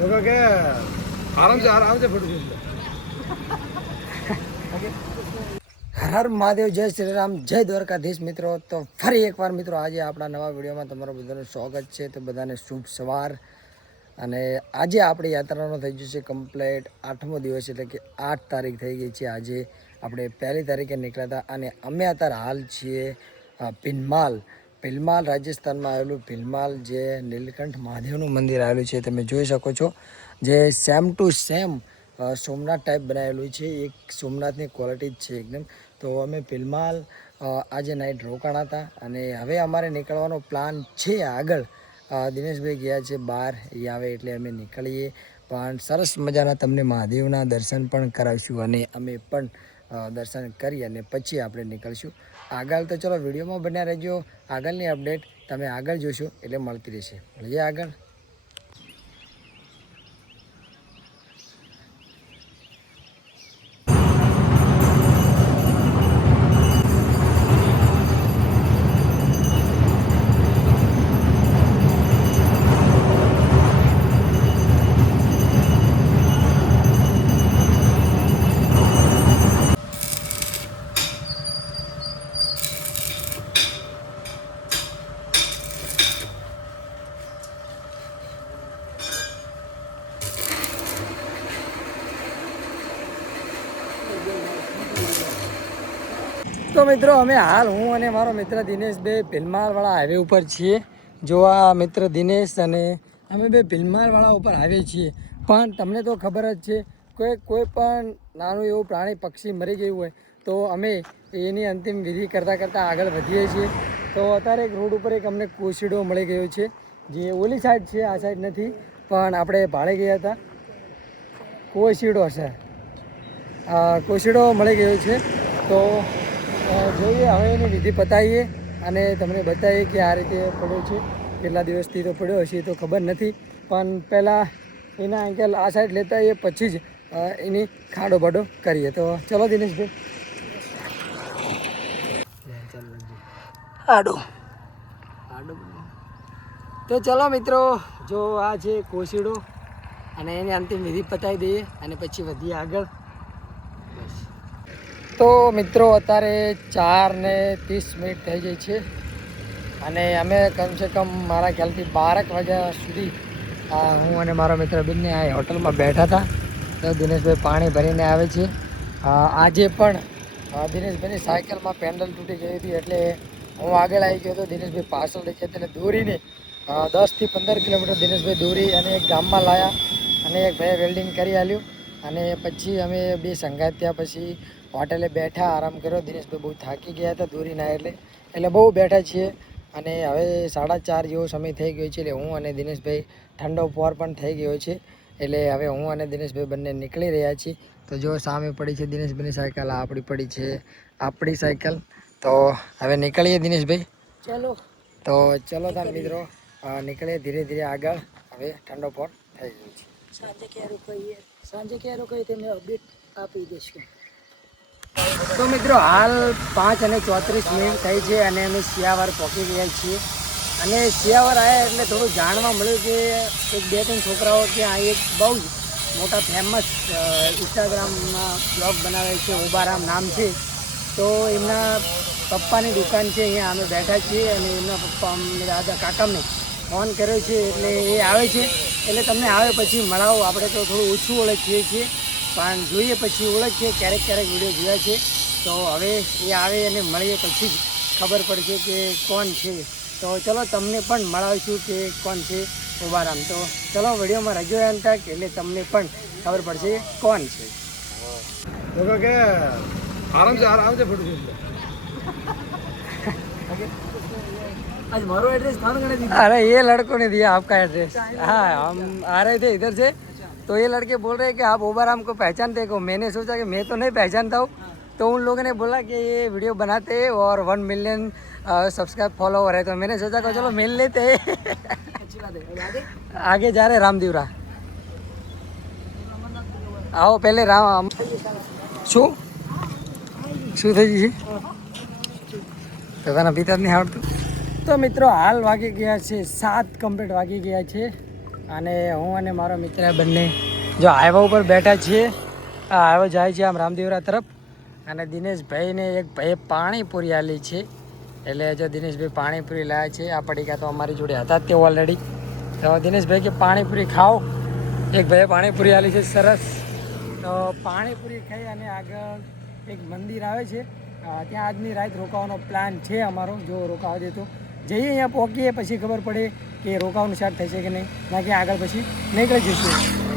લોકો કે આરામ से फोटो खींच लो. હર હર મહાદેવ, જય શ્રી રામ, જય દ્વારકાધીશ મિત્રો. તો ફરી એકવાર મિત્રો આજે આપણા નવા વિડીયોમાં તમારું બધાનું સ્વાગત છે. તો બધાને શુભ સવાર. અને આજે આપણી યાત્રાનો થઈ જશે કમ્પ્લેટ 8મો દિવસ, એટલે કે 8 તારીખ થઈ ગઈ છે. આજે આપણે 1 તારીખે નીકળ્યા હતા અને અમે અત્યારે હાલ છીએ ભીલમાલ રાજસ્થાનમાં આવેલું ભીલમાલ, જે નીલકંઠ મહાદેવનું મંદિર આવેલું છે. તમે જોઈ શકો છો, જે same to same Somnath type બનાવેલું છે. એક સોમનાથની ક્વોલિટી જ છે એકદમ. તો અમે ભીલમાલ આજે નાઇટ રોકાણા હતા અને હવે અમારે નીકળવાનો પ્લાન છે આગળ. દિનેશભાઈ ગયા છે બહાર, એ આવે એટલે અમે નીકળીએ. પણ સરસ મજાના તમને મહાદેવના દર્શન પણ કરાવીશું અને અમે પણ દર્શન કરી અને પછી આપણે નીકળીશું આગળ. તો ચલો વિડીયોમાં બન્યા રહેજો. આગળની અપડેટ તમે આગળ જોશો એટલે મળતી રહેશે. મળીએ આગળ. તો મિત્રો અમે હાલ હું અને મારો મિત્ર દિનેશભાઈ ભીલમાલવાળા હાઈવે ઉપર છીએ. જો આ મિત્ર દિનેશ અને અમે બે ભીલમાલવાળા ઉપર હાઈવે છીએ. પણ તમને તો ખબર જ છે, કોઈ પણ નાનું એવું પ્રાણી પક્ષી મરી ગયું હોય તો અમે એની અંતિમ વિધિ કરતાં આગળ વધીએ છીએ. તો અત્યારે એક રોડ ઉપર એક અમને કોશીડો મળી ગયો છે, જે ઓલી સાઈડ છે, આ સાઈડ નથી. પણ આપણે ભાડે ગયા હતા. કોશીડો છે, કોશીડો મળી ગયો છે. તો જોઈએ હવે એની વિધિ પતાવીએ અને તમને બતાવીએ કે આ રીતે પડ્યો છે. કેટલા દિવસથી તો પડ્યો હશે તો ખબર નથી, પણ પહેલાં એના એંગલ આ સાઈડ લેતા આવીએ, પછી જ એની ખાડો બાડો કરીએ. તો ચલો દિનેશભાઈ, આડો. તો ચલો મિત્રો, જો આ છે કોશીડો અને એની અંતિમ વિધિ પતાવી દઈએ અને પછી વધીએ આગળ. તો મિત્રો અત્યારે 4:30 થઈ જાય છે અને અમે કમસે કમ મારા ખ્યાલથી 12 વાગ્યા સુધી હું અને મારો મિત્ર બંને આ હોટલમાં બેઠા હતા. તો દિનેશભાઈ પાણી ભરીને આવે છે. આજે પણ દિનેશભાઈની સાયકલમાં પેન્ડલ તૂટી ગઈ હતી, એટલે હું આગળ આવી ગયો હતો, દિનેશભાઈ પાછળ લઈ ગયા. એટલે દોરીને 10 થી 15 કિલોમીટર દિનેશભાઈ દોરી અને એક ગામમાં લાવ્યા અને એક ભાઈએ વેલ્ડિંગ કરી આલ્યું. અને પછી અમે બે સંગાત્યા, પછી હોટેલે બેઠા, આરામ કર્યો. દિનેશભાઈ બહુ થાકી ગયા હતા દોરી ના, એટલે બહુ બેઠા છીએ. અને હવે 4:30 જેવો સમય થઈ ગયો છે, એટલે હું અને દિનેશભાઈ ઠંડો પોર પણ થઈ ગયો છે. એટલે હવે હું અને દિનેશભાઈ બંને નીકળી રહ્યા છીએ. તો જો સામે પડી છે દિનેશભાઈની સાયકલ, આપણી પડી છે આપણી સાયકલ. તો હવે નીકળીએ દિનેશભાઈ, ચલો. તો ચલો તાર મિત્રો, નીકળીએ ધીરે ધીરે આગળ. હવે ઠંડો પોર થઈ ગયો છે. સાંજે ક્યાં રોકાઈએ તેને અપડેટ આપી દઈશું. તો મિત્રો હાલ 5:34 થઈ છે અને અમે સિયાવર પહોંચી ગયા છીએ. અને સિયાવર આવ્યા એટલે થોડું જાણવા મળ્યું કે એક 2-3 છોકરાઓ ત્યાં એક બહુ જ મોટા ફેમસ ઇન્સ્ટાગ્રામમાં બ્લોગ બનાવે છે, ઉબારામ નામ છે. તો એમના પપ્પાની દુકાન છે, અહીંયા અમે બેઠા છીએ અને એમના પપ્પા દાદા કાકાને ફોન કર્યો છે, એટલે એ આવે છે. એટલે તમને આવે પછી મળાવો. આપણે તો થોડું ઓછું ઓળખીએ છીએ, પણ જોઈએ પછી ઓળખીએ. ક્યારેક વિડીયો જોયા છે, તો હવે એ આવે અને મળીએ પછી જ ખબર પડશે કે કોણ છે. તો ચલો તમને પણ મળાવીશું કે કોણ છે ઉબારામ. તો ચલો વિડીયોમાં રહેજો એમ તક, એટલે તમને પણ ખબર પડશે કોણ છે. લોકો કે આરામ से फोटो खींच लो. आज मारो एड्रेस कौन करने दिया? अरे ये लड़कों ने दिया आपका एड्रेस. हाँ, हम आ रहे थे इधर से, तो ये लड़के बोल रहे हैं कि आप ओबाराम को पहचानते हो. मैंने सोचा कि मैं तो नहीं पहचानता हूँ. तो उन लोगों ने बोला कि ये वीडियो बनाते हैं और 1 मिलियन सब्सक्राइब फॉलोवर है. तो मैंने सोचा कि चलो मिल लेते हैं. आगे जा रहे रामदेवरा. आओ पहले राम. શું થઈ ગયું છે? તો તને પિતા જ નહીં આવડતું. તો મિત્રો હાલ વાગી ગયા છે 7 કમ્પ્લીટ વાગી ગયા છે અને હું અને મારો મિત્ર બંને જો હાઈવા ઉપર બેઠા છીએ. આ હાઈવો જાય છે આમ રામદેવરા તરફ. અને દિનેશભાઈને એક ભાઈએ પાણીપુરી આલી છે. એટલે જો દિનેશભાઈ પાણીપુરી લાવ્યા છે. આ પડીકા તો અમારી જોડે હતા તે ઓલરેડી. તો દિનેશભાઈ કે પાણીપુરી ખાઓ. એક ભાઈએ પાણીપુરી આલી છે સરસ. તો પાણીપુરી ખાઈ અને આગળ એક મંદિર આવે છે. ત્યાં આજની રાત રોકાવાનો પ્લાન છે અમારો. જો રોકાવા દે તો જઈએ, અહીંયા પહોંચીએ પછી ખબર પડે કે રોકાવાનું સ્ટાર્ટ થશે કે નહીં, ના કે આગળ પછી નીકળી જઈશું.